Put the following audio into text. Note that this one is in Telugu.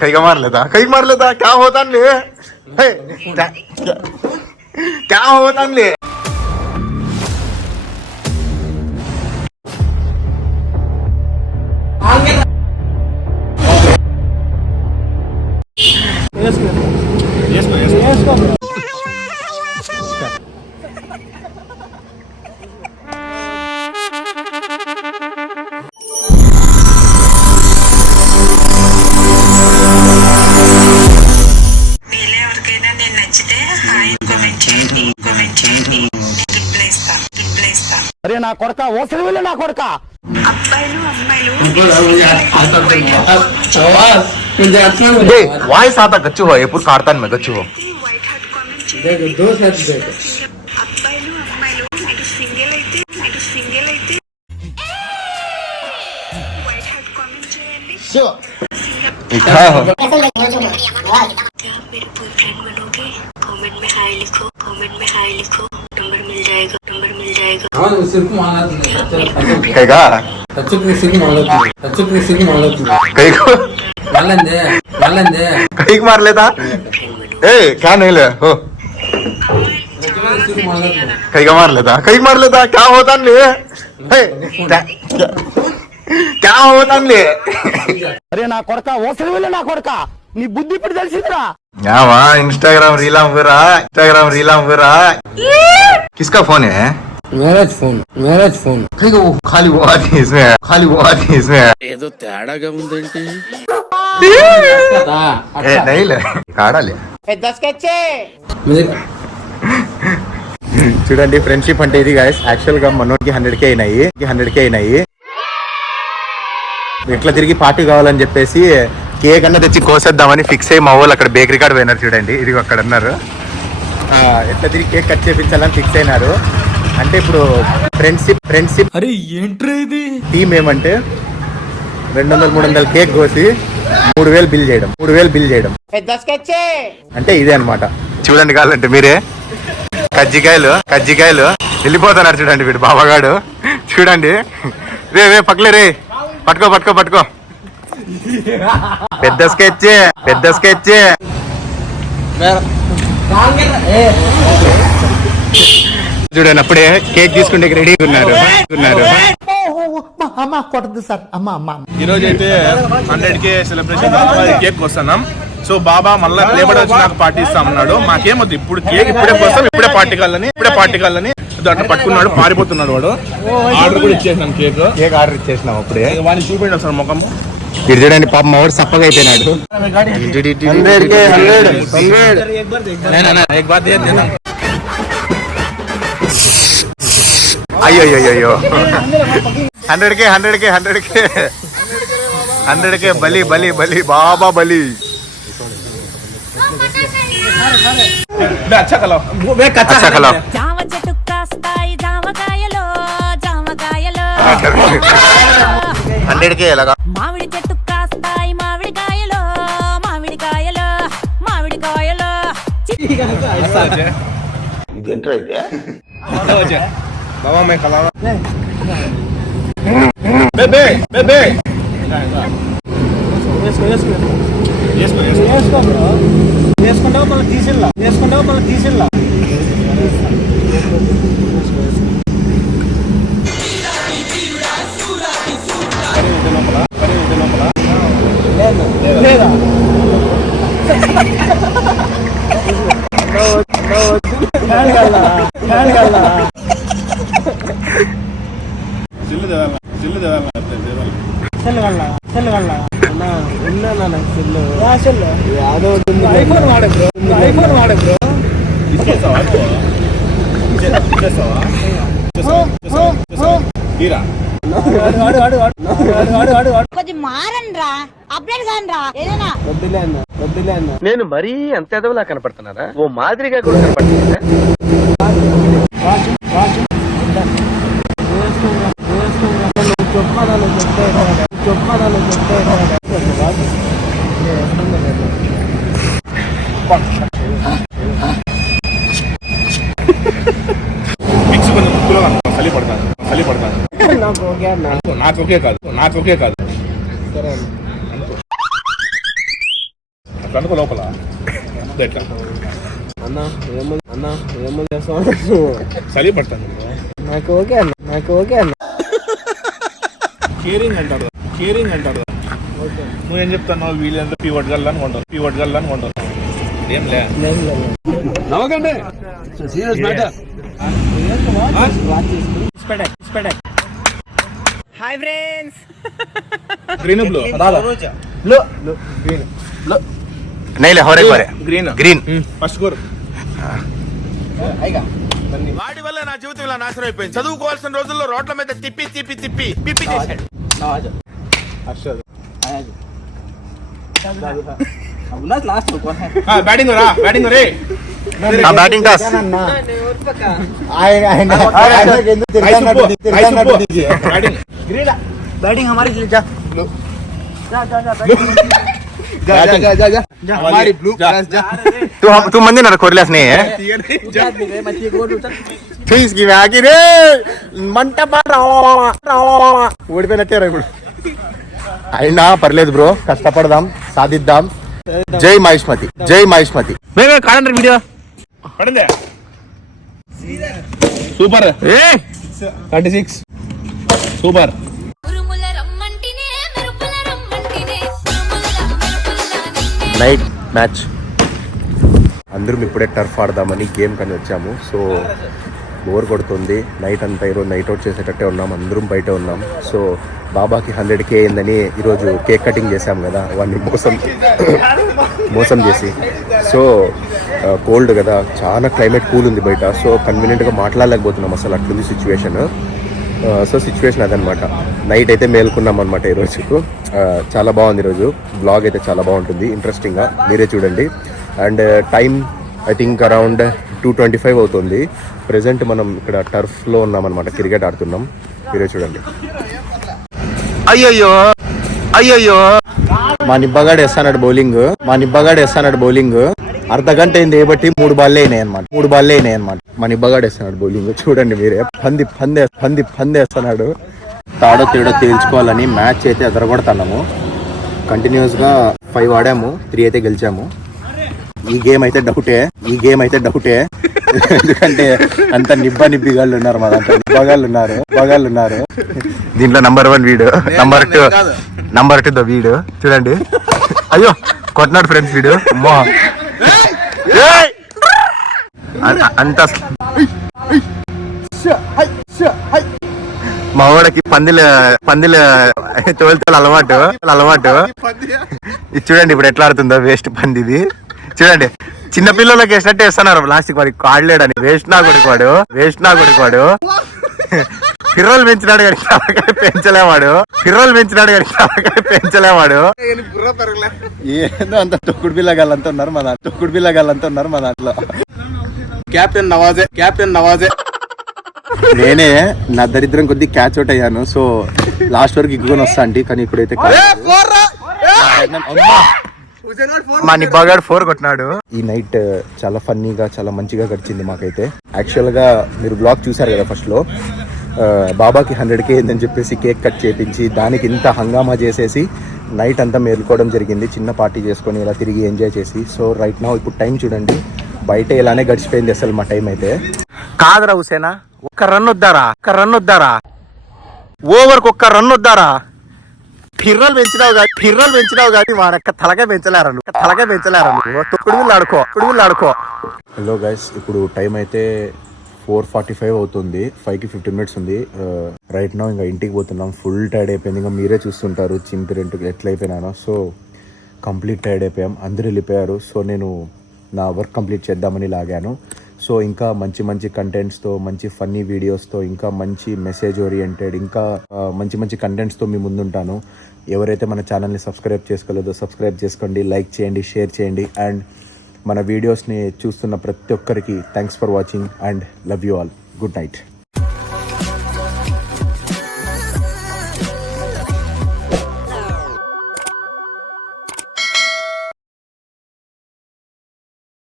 कई मार लेता क्या होता ले क्या होता ले అరే నా కొడక ఓసరి వెళ్ళి నా కొడక వాయిస్ आता गच्चू हो ये पूरा कारतान में गच्चू हो नंबर मिल जाएगा कई मार लेता ए क्या नहीं ले हो कई मार लेता क्या होता ले क्या होता ले అరే నా కొడక ఓసరి వెళ్ళి నా కొడక నీ బుద్ధి ఇప్పుడు తెలిసిందిరా इंस्टाग्राम रीला में किसका फोन है मैरिज फोन खाली वो आती है इसमें ఏదో తేడాగా ఉందేంటి नहीं ले काड़ा ले చూడండి ఫ్రెండ్షిప్ అంటే ఇది గైస్ యాక్చువల్ గా మనోడికి 100K అయినాయి ఎట్లా తిరిగి పార్టీ కావాలని చెప్పేసి కేక్ అన్న తెచ్చి కోసేద్దామని ఫిక్స్ అయ్యి మా వాళ్ళు అక్కడ బేకరీ కాడ పోయినారు చూడండి ఇది అక్కడ ఉన్నారు ఎట్లా తిరిగి కేక్ కట్ చేపించాలని ఫిక్స్ అయినారు అంటే ఇప్పుడు ఫ్రెండ్షిప్ అరే ఏంట్రా ఇది టీమ్ ఏమంటే 200-300 కేక్ కోసి 3000 బిల్ చేయడం అంటే ఇదే అన్నమాట చూడండి కావాలంటే మీరే కజ్జికాయలు వెళ్ళిపోతున్నారు చూడండి వీడు బాబాగాడు చూడండి రే పక్కలే రే పట్టుకో పెద్ద స్కెచ్ చూడండి అప్పుడే కేక్ తీసుకుంటే రెడీ ఉన్నారు ఈ రోజు అయితే 100K సెలబ్రేషన్ కేక్ వస్తున్నాం. సో బాబా మళ్ళీ లేబర్ వచ్చి నాకు పార్టీ ఇస్తామన్నాడు. మాకేమొద్దు ఇప్పుడు కేక్ ఇప్పుడే వస్తాం, ఇప్పుడే పార్టీ కాలని దాంట్లో పట్టుకున్నాడు, పారిపోతున్నాడు వాడు. ఆర్డర్ కూడా ఇచ్చేసినాం, కేక్ ఆర్డర్ ఇచ్చేసినాం అప్పుడే. వాడిని చూపిండి ఒకసారి ముఖం. ఇది చూడండి పాప మా వాడు సప్పగా అయిపోయినాడు. అయ్యో 100K బలి బాబా బలి. अच्छा कलो 100K ఎలాగా మామిడి చెట్టు కాస్తాయి మామిడికాయలు ఇదేంట్రా ఇది बाबा मैं खिलावा बेबे వేసుకుంటావు మళ్ళీ తీసిల్లా లేదా ఐఫోన్ వాడకు కొంచెం మారండ్రా, అప్డేట్ కానరా ఏదైనా. నేను మరీ అంత ఎదవలా కనపడుతున్నారా? ఓ మాదిరిగా కూడా కనపడుతున్నా. చలి పడతాను నాకు ఓకే అన్న. నాకు ఓకే కాదు సరే అన్న. అట్లా అనుకో లోపల ఎట్లా అన్న ఏమో చేస్తావు? చలి పడతాను నాకు ఓకే అన్న. కేరింగ్ అంటారు నువ్వేం చెప్తాను వీళ్ళంతా పీవట్ గల్లు అనుకుంటారు ఏం లే నవ్వకండి serious matter. Hi friends. Green blue నైలే హోరే గ్రీన్ ఫస్ట్ కోర్ వాడి వల్ల నా జీవితం ఇలా నాశనం అయిపోయింది. చదువుకోవాల్సిన రోజుల్లో రోడ్ల మీద తిప్పి చేశాడు. బ్యాటింగ్ రే బ్యాటింగ్ టాస్ बैटिंग हमारी से जा हमारी ब्लू तू मंदी ना कोरलेस नहीं है తీసుకి ఆగిరే మంట ఓడిపోయినట్టే ఇప్పుడు అయినా పర్లేదు బ్రో, కష్టపడదాం, సాధిద్దాం. జై మహేష్మతి. కాదండి వీడియో పడిందే సూపర్ 36 సూపర్. ఉరుముల రమ్మంటినే మెరుపుల రమ్మంటినే మెరుపుల నైట్ మ్యాచ్ అందరం ఇప్పుడే టర్ఫ్ ఆడదామని గేమ్ కని వచ్చాము. సో బోర్ కొడుతుంది, నైట్ అంతా ఈరోజు నైట్ అవుట్ చేసేటట్టే ఉన్నాం, అందరం బయట ఉన్నాం. సో బాబాకి 100K అయిందని ఈరోజు కేక్ కటింగ్ చేశాం కదా, వాడిని మోసం చేసి. సో కోల్డ్ కదా, చాలా క్లైమేట్ కూల్ ఉంది బయట. సో కన్వీనియంట్గా మాట్లాడలేకపోతున్నాం, అసలు అట్లుంది సిచ్యువేషన్. సో సిచ్యువేషన్ అదనమాట. నైట్ అయితే మేల్కున్నాం అనమాట ఈరోజు. చాలా బాగుంది ఈరోజు. బ్లాగ్ అయితే చాలా బాగుంటుంది, ఇంట్రెస్టింగ్గా, మీరే చూడండి. And time I think around 2:25 అవుతుంది. ప్రెజెంట్ మనం ఇక్కడ టర్ఫ్లో ఉన్నామన్నమాట, క్రికెట్ ఆడుతున్నాం, మీరే చూడండి. అయ్యయ్యో మా నిబ్బగాడు వేస్తాడు బౌలింగ్. అర్ధ గంట అయింది ఏబట్టి 3 బాల్లే అయినాయి అనమాట. మా నిబ్బగాడు వేస్తున్నాడు బౌలింగ్, చూడండి మీరే. పంది వేస్తున్నాడు. తాడో తేడో తేల్చుకోవాలని మ్యాచ్ అయితే ఎదరగొడుతున్నాము. కంటిన్యూస్గా 5 ఆడాము, 3 అయితే గెలిచాము. ఈ గేమ్ అయితే డౌటే ఎందుకంటే అంత నిబ్బగాళ్ళు ఉన్నారు, మా దాంట్లో నిబ్బగాళ్ళు ఉన్నారు. దీంట్లో నంబర్ 1 వీడు, నంబర్ 2 వీడు చూడండి. అయ్యో కొట్టినాడు ఫ్రెండ్స్ వీడు. అమ్మో అంత మా వాడికి పందిల తోలుతో అలవాటు. ఇది చూడండి ఇప్పుడు ఎట్లా ఆడుతుందో, వేస్ట్ పంది ఇది చూడండి. చిన్న పిల్లలకి వేసినట్టు వేస్తున్నారు ప్లాస్టిక్, వాడికి ఆడలేడని. వేస్ట్ నా కొడుకోవాడు. పిర్రలు పెంచినాడు కానీ పెంచలేవాడు. ఏదో అంత తొక్కుడు పిల్లగాళ్ళంతా ఉన్నారు మా దాంట్లో. కెప్టెన్ నవాజే నేనే నా దరిద్రం కొద్ది క్యాచ్ అవుట్ అయ్యాను. సో లాస్ట్ వరకు ఇగ్గుకొని వస్తా అండి, కానీ ఇప్పుడైతే మా నిబ్బాగాడు 4 కొట్టినాడు. ఈ నైట్ చాలా ఫన్నీగా, చాలా మంచిగా గడిచింది మాకైతే. యాక్చువల్ గా మీరు బ్లాగ్ చూసారు కదా ఫస్ట్ లో, బాబాకి 100K అయిందని చెప్పేసి కేక్ కట్ చేపించి దానికి ఇంత హంగామా చేసేసి నైట్ అంతా మేలుకోవడం జరిగింది. చిన్న పార్టీ చేసుకొని ఇలా తిరిగి ఎంజాయ్ చేసి. సో రైట్ నౌ ఇప్పుడు టైం చూడండి, బయట ఇలానే గడిచిపోయింది అసలు మా టైం అయితే. కాదురా హుసేనా, ఒక్క రన్ వద్దారా ఓవర్కి ఒక్క రన్ వద్దారా. పిర్రలు పెంచినావు కానీ వాడక్క తలగా పెంచలేరు తొక్కుడు వీళ్ళు ఆడుకో. హలో గైస్, ఇప్పుడు టైం అయితే 4:45 అవుతుంది. 5కి 15 minutes ఉంది. రైట్ నౌ ఇంకా ఇంటికి పోతున్నాం. ఫుల్ టైర్డ్ అయిపోయింది, ఇంకా మీరే చూస్తుంటారు చింపిరెంటుకు ఎట్లా అయిపోయినానో. సో కంప్లీట్ టైర్డ్ అయిపోయాం, అందరూ వెళ్ళిపోయారు. సో నేను నా వర్క్ కంప్లీట్ చేద్దామని లాగాను. సో ఇంకా మంచి కంటెంట్స్తో, మంచి ఫన్నీ వీడియోస్తో, ఇంకా మంచి మెసేజ్ ఓరియంటెడ్, ఇంకా మంచి కంటెంట్స్తో మీ ముందుంటాను. ఎవరైతే మన ఛానల్ని సబ్స్క్రైబ్ చేసుకోలేదో సబ్స్క్రైబ్ చేసుకోండి, లైక్ చేయండి, షేర్ చేయండి. అండ్ మన వీడియోస్ని చూస్తున్న ప్రతి ఒక్కరికి thanks for watching and love you all. Good night.